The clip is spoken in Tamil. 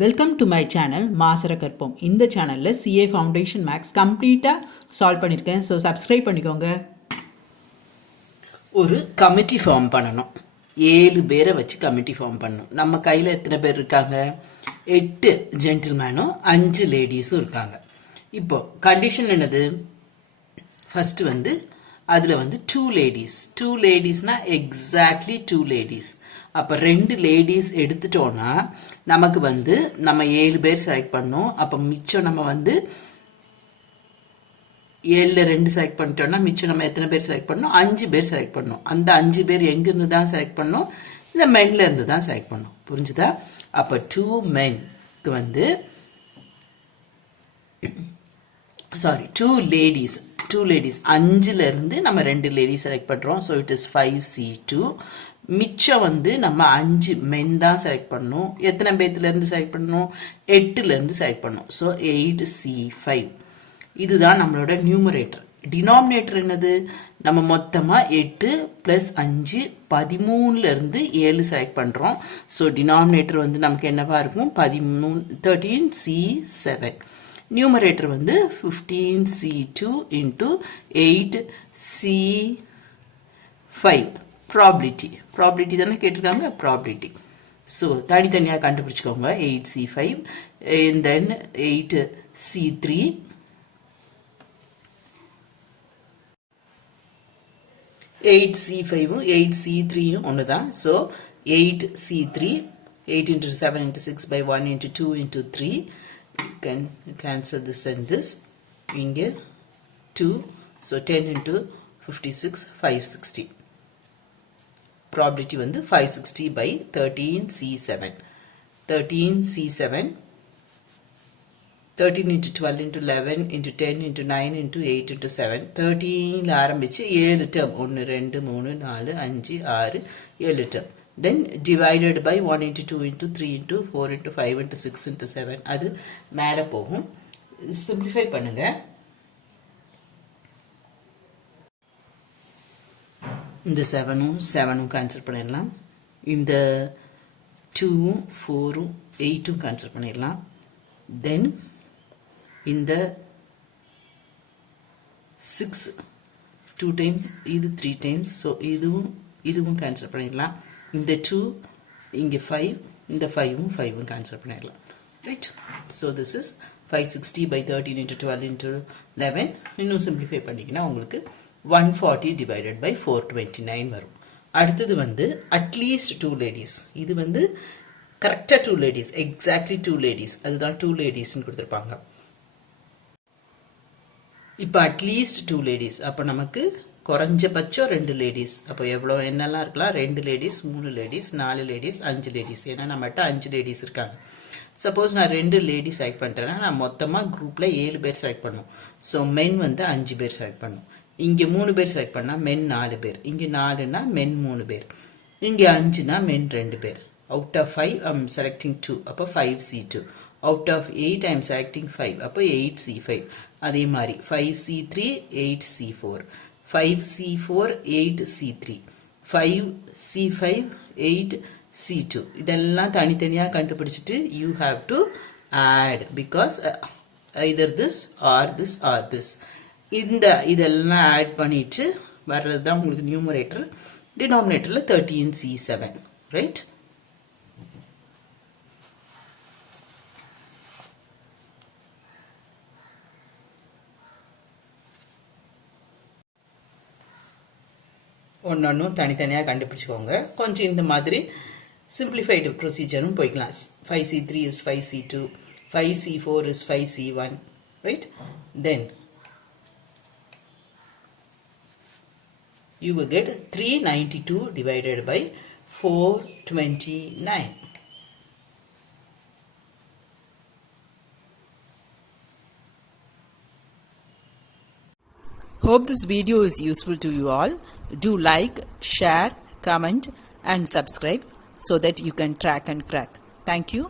Welcome to my channel Maasarakarpom. இந்த சேனலில் CA ஃபவுண்டேஷன் மேக்ஸ் கம்ப்ளீட்டாக சால்வ் பண்ணியிருக்கேன். ஸோ சப்ஸ்கிரைப் பண்ணிக்கோங்க. ஒரு கமிட்டி ஃபார்ம் பண்ணணும். 7 பேரை வச்சு கமிட்டி ஃபார்ம் பண்ணணும். நம்ம கையில் எத்தனை பேர் இருக்காங்க? 8 ஜென்டில்மேனும் 5 லேடிஸும் இருக்காங்க. இப்போ கண்டிஷன் என்னது? ஃபஸ்ட்டு வந்து அதில் வந்து 2 லேடிஸ். 2 லேடிஸ்னால் exactly 2 ladies. அப்போ 2 லேடிஸ் எடுத்துட்டோன்னா நமக்கு வந்து நம்ம 7 பேர் செலக்ட் பண்ணோம். அப்போ மிச்சம் நம்ம வந்து 7ல் 2 செலக்ட் பண்ணிட்டோம்னா மிச்சம் நம்ம எத்தனை பேர் செலக்ட் பண்ணோம்? 5 பேர் செலக்ட் பண்ணோம். அந்த 5 பேர் எங்கேருந்து தான் செலக்ட் பண்ணோம்? இந்த மென்லேருந்து தான் செலக்ட் பண்ணோம். புரிஞ்சுதா? அப்போ 2 மென்க்கு வந்து 2 லேடிஸ் 5லேருந்து நம்ம 2 லேடிஸ் செலக்ட் பண்ணுறோம். So it is 5C2. மிச்சம் வந்து நம்ம 5 மென் தான் செலக்ட் பண்ணணும். எத்தனை பேர்த்துலேருந்து செலக்ட் பண்ணணும்? 8லேருந்து செலக்ட் பண்ணணும். So 8C5. இதுதான் நம்மளோட நியூமரேட்டர். டினாமினேட்டர் என்னது? நம்ம மொத்தமாக 8 + 5 13லேருந்து 7 செலக்ட் பண்ணுறோம். ஸோ டினாமினேட்டர் வந்து நமக்கு என்னவா இருக்கும்? 13C7. நியூமரேட்டர் வந்து 15C2 × 8C5. ப்ராபிலிட்டி தானே கேட்டிருக்காங்க? ப்ராபிலிட்டி. ஸோ தனித்தனியாக கண்டுபிடிச்சிக்கோங்க. 8C5 and then 8C3. 8C5ம் 8C3யும் ஒன்று தான். So 8C3, 8 × 7 × 6 by 1 × 2 × 3. You can cancel this and this. இங்கே 2. So 10 × 56, 560. Probability வந்து 560 by 13C7. 13C7. 13 × 12 × 11 × 10 × 9 × 8 × 7. 13ல் ஆரம்பிச்சு 7 term. 1 2 3 4 5 6 7 term. Then divided by 1 × 2 × 3 × 4 × 5 × 6 × 7. அது மேலே போகும். சிம்பிளிஃபை பண்ணுங்க. இந்த 7ம் கேன்சல் பண்ணிடலாம். இந்த 2ம் 4ம் 8ம் கேன்சல் பண்ணிடலாம். தென் இந்த 6 2 டைம்ஸ், இது 3 டைம்ஸ். ஸோ இதுவும் கேன்சல் பண்ணிடலாம். இந்த 2, இங்கே 5, இந்த 5ம் கேன்சல் பண்ணிடலாம். Right? So this is 560 by 13 × 12 × 11. இன்னும் சிம்பிளிஃபை பண்ணிங்கன்னா உங்களுக்கு 140 divided by 429 வரும். அடுத்தது வந்து atleast 2 ladies. இது வந்து கரெக்டாக 2 ladies, எக்ஸாக்ட்லி 2 ladies. அதுதான் 2 ladiesன்னு கொடுத்துருப்பாங்க. இப்போ அட்லீஸ்ட் 2 ladies. அப்போ நமக்கு குறைஞ்சபட்சம் 2 லேடிஸ். அப்போ எவ்வளோ என்னெல்லாம் இருக்கலாம்? 2 லேடிஸ், 3 லேடிஸ், 4 லேடிஸ், 5 லேடிஸ். ஏன்னா நம்மகிட்ட 5 லேடிஸ் இருக்காங்க. சப்போஸ் நான் 2 லேடிஸ் செலக்ட் பண்ணிட்டேன்னா நான் மொத்தமாக குரூப்பில் 7 பேர் செலக்ட் பண்ணும். ஸோ மென் வந்து 5 பேர் செலக்ட் பண்ணும். இங்கே 3 பேர் செலக்ட் பண்ணால் மென் 4 பேர். இங்கே 4னா மென் 3 பேர். இங்கே 5னா மென் 2 பேர். Out of 5 I am selecting 2. அப்போ 5C2. Out of 8 I am selecting 5. அப்போ 8C5. அதே மாதிரி 5C3, 8C4. 5C4, 8C3. 5C5, 8C2. இதெல்லாம் தனித்தனியாக கண்டுபிடிச்சிட்டு you have to add because either this or this or this. இதெல்லாம் ஆட் பண்ணிட்டு வர்றது தான் உங்களுக்கு நியூமரேட்டர். டினாமினேட்டரில் 13C7. ரைட்? ஒன்றொன்றும் தனித்தனியாக கண்டுபிடிச்சிக்கோங்க. கொஞ்சம் இந்த மாதிரி சிம்பிளிஃபைடு ப்ரொசீஜரும் போய்க்கலாம். 5C3 is 5C2, 5C4 is 5C1. Right? Then you will get 392 divided by 429. Hope this video is useful to you all. Do like, share, comment and subscribe so that you can track and crack. Thank you.